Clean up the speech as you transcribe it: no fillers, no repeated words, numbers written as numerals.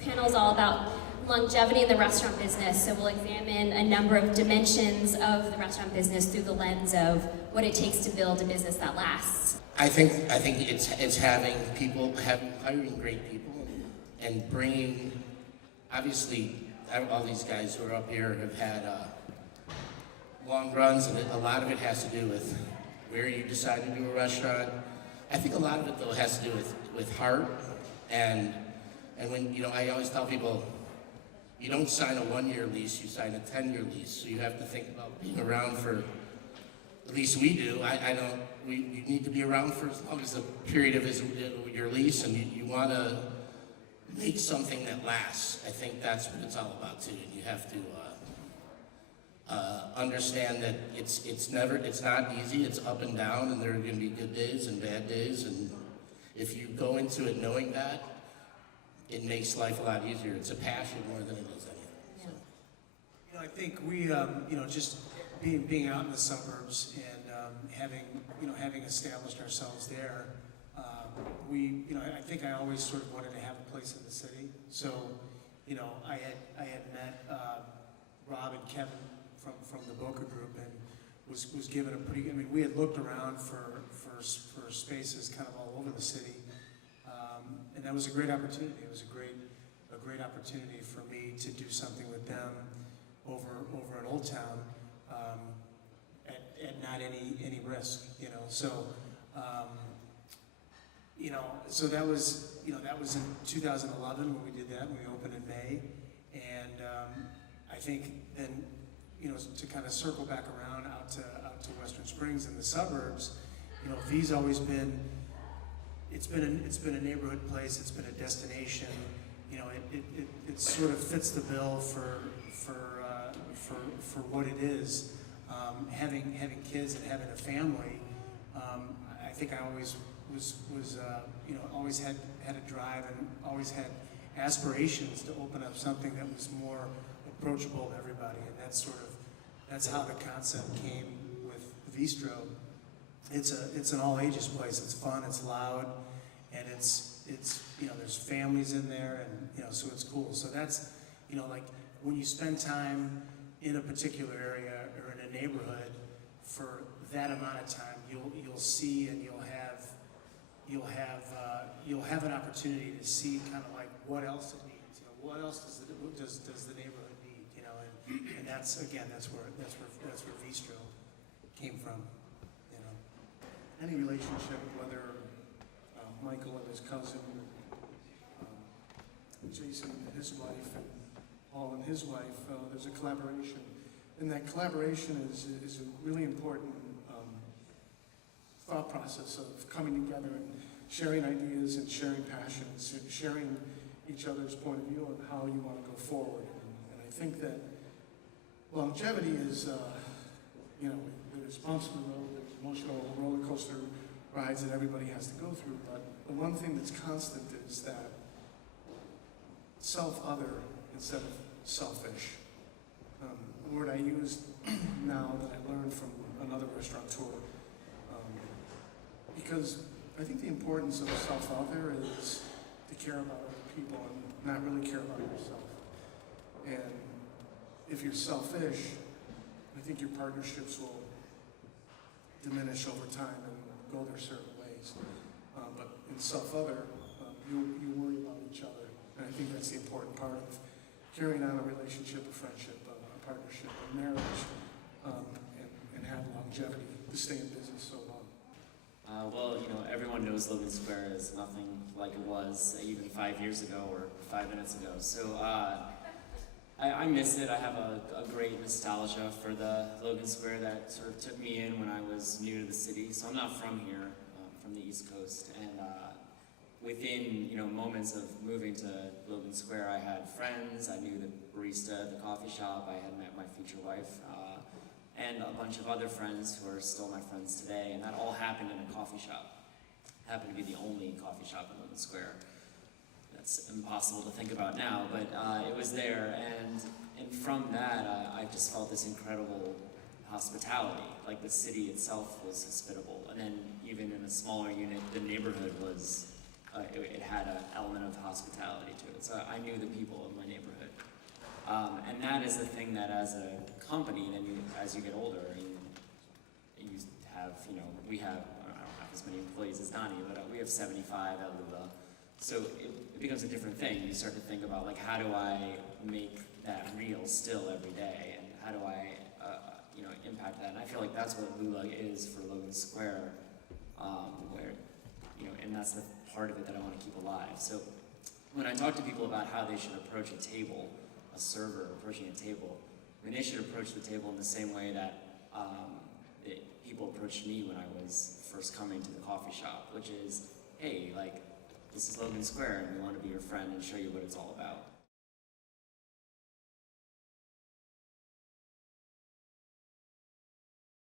panel is all about longevity in the restaurant business, so we'll examine a number of dimensions of the restaurant business through the lens of what it takes to build a business that lasts. I think it's hiring great people and bringing, obviously, all these guys who are up here have had long runs, and a lot of it has to do with where you decide to do a restaurant. I think a lot of it, though, has to do with heart, and when, I always tell people, you don't sign a 1-year lease, you sign a 10-year lease, so you have to think about being around for, at least we do, you need to be around for as long as the period of your lease, and you want to make something that lasts. I think that's what it's all about too, and you have to understand that it's not easy, it's up and down, and there are going to be good days and bad days, and if you go into it knowing that, it makes life a lot easier. It's a passion more than it is anything. So. I think we, just being out in the suburbs and having established ourselves there, I think I always sort of wanted to have a place in the city. So, I had met Rob and Kevin from the Boca Group and was given a pretty. We had looked around for spaces kind of all over the city, and that was a great opportunity. It was a great opportunity for me to do something with them over in Old Town. At not any risk, So, so that was in 2011 when we did that. When we opened in May, and I think then, to kind of circle back around out to Western Springs and the suburbs, V's always been. It's been a neighborhood place. It's been a destination. It sort of fits the bill for what it is. Having kids and having a family, I think I always was always had a drive and always had aspirations to open up something that was more approachable to everybody, and that's how the concept came with Vistro. It's an all ages place. It's fun. It's loud, and it's there's families in there, and so it's cool. So that's like when you spend time in a particular area or in a neighborhood for that amount of time, you'll see and you'll have an opportunity to see kind of like what else it needs. What else does the neighborhood need? And that's where Vistro came from. Any relationship, whether Michael and his cousin, Jason and his wife, and Paul and his wife, there's a collaboration. And that collaboration is a really important thought process of coming together and sharing ideas and sharing passions, and sharing each other's point of view on how you want to go forward. And I think that longevity is, there's bumps in the road, there's emotional roller coaster rides that everybody has to go through, but the one thing that's constant is that self-other instead of selfish. A word I use now that I learned from another restaurateur, because I think the importance of self-other is to care about other people and not really care about yourself. And if you're selfish, I think your partnerships will diminish over time and go their certain ways. But in self-other, you worry about each other. And I think that's the important part of carrying on a relationship, a friendship, a partnership, a marriage, and have longevity to stay in business so long. Everyone knows Logan Square is nothing like it was even 5 years ago or 5 minutes ago. So I miss it. I have a great nostalgia for the Logan Square that sort of took me in when I was new to the city. So I'm not from here, from the East Coast. And within moments of moving to Logan Square, I had friends. I knew the barista at the coffee shop. I had met my future wife. And a bunch of other friends who are still my friends today, and that all happened in a coffee shop. Happened to be the only coffee shop in Logan Square. That's impossible to think about now, but it was there, and from that, I just felt this incredible hospitality. Like the city itself was hospitable, and then even in a smaller unit, the neighborhood was it had an element of hospitality to it. So I knew the people of my neighborhood. And that is the thing that as a company, then as you get older, and you have, we have, I don't have as many employees as Donnie, but we have 75 out of the, so it becomes a different thing. You start to think about, like, how do I make that real still every day, and how do I, impact that? And I feel like that's what Lula is for Logan Square, where, and that's the part of it that I want to keep alive. So when I talk to people about how they should approach a table, a server approaching a table, they should approach the table in the same way that people approached me when I was first coming to the coffee shop, which is, hey, like, this is Logan Square, and we want to be your friend and show you what it's all about.